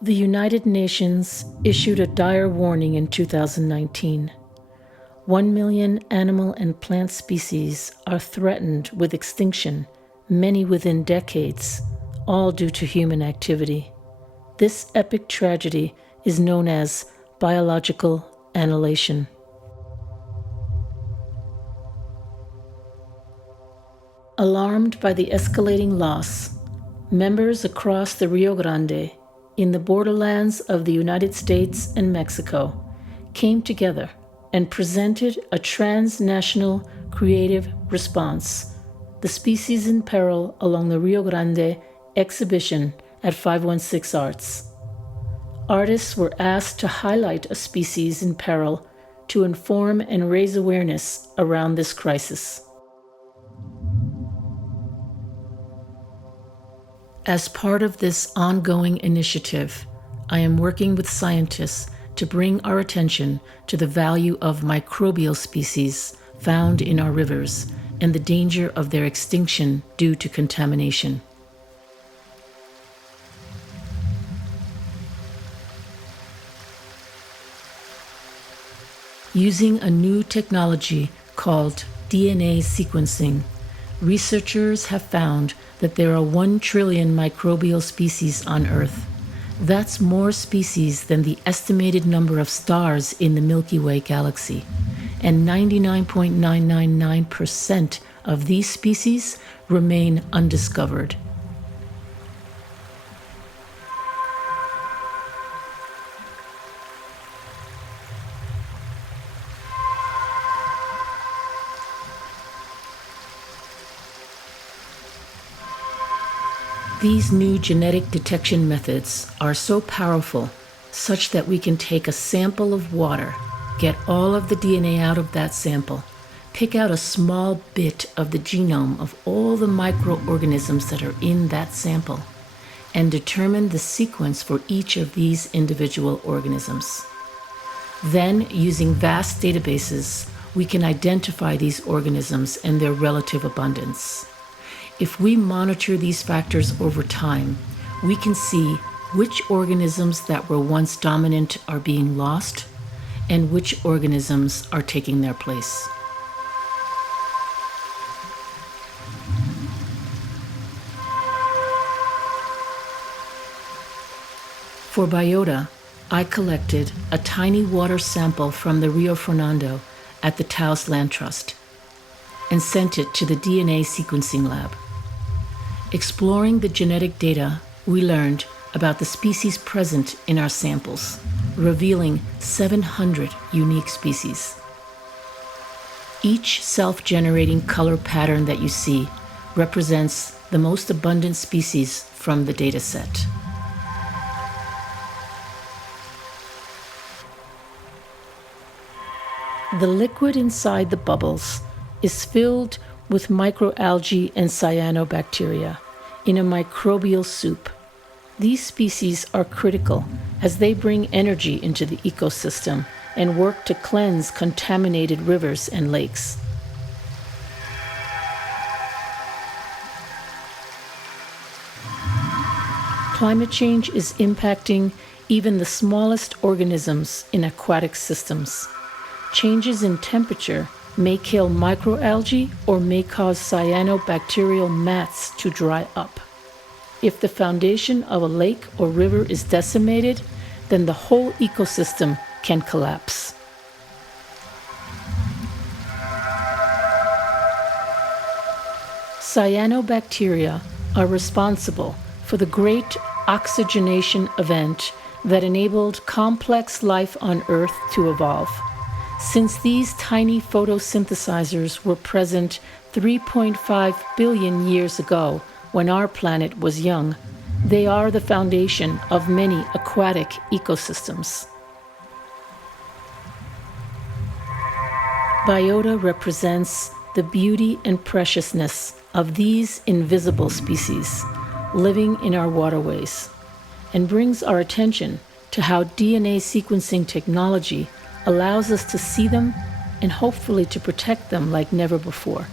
The United Nations issued a dire warning in 2019. 1 million animal and plant species are threatened with extinction, many within decades, all due to human activity. This epic tragedy is known as biological annihilation. Alarmed by the escalating loss, members across the Rio Grande, in the borderlands of the United States and Mexico, came together and presented a transnational creative response, the Species in Peril Along the Rio Grande exhibition at 516 Arts. Artists were asked to highlight a species in peril to inform and raise awareness around this crisis. As part of this ongoing initiative, I am working with scientists to bring our attention to the value of microbial species found in our rivers and the danger of their extinction due to contamination. Using a new technology called DNA sequencing, researchers have found that there are 1 trillion microbial species on Earth. That's more species than the estimated number of stars in the Milky Way galaxy. And 99.999% of these species remain undiscovered. These new genetic detection methods are so powerful, such that we can take a sample of water, get all of the DNA out of that sample, pick out a small bit of the genome of all the microorganisms that are in that sample, and determine the sequence for each of these individual organisms. Then, using vast databases, we can identify these organisms and their relative abundance. If we monitor these factors over time, we can see which organisms that were once dominant are being lost and which organisms are taking their place. For BIOTA, I collected a tiny water sample from the Rio Fernando at the Taos Land Trust and sent it to the DNA sequencing lab. Exploring the genetic data, we learned about the species present in our samples, revealing 700 unique species. Each self-generating color pattern that you see represents the most abundant species from the data set. The liquid inside the bubbles is filled with microalgae and cyanobacteria in a microbial soup. These species are critical as they bring energy into the ecosystem and work to cleanse contaminated rivers and lakes. Climate change is impacting even the smallest organisms in aquatic systems. Changes in temperature may kill microalgae or may cause cyanobacterial mats to dry up. If the foundation of a lake or river is decimated, then the whole ecosystem can collapse. Cyanobacteria are responsible for the great oxygenation event that enabled complex life on Earth to evolve. Since these tiny photosynthesizers were present 3.5 billion years ago when our planet was young, they are the foundation of many aquatic ecosystems. BIOTA represents the beauty and preciousness of these invisible species living in our waterways and brings our attention to how DNA sequencing technology allows us to see them and hopefully to protect them like never before.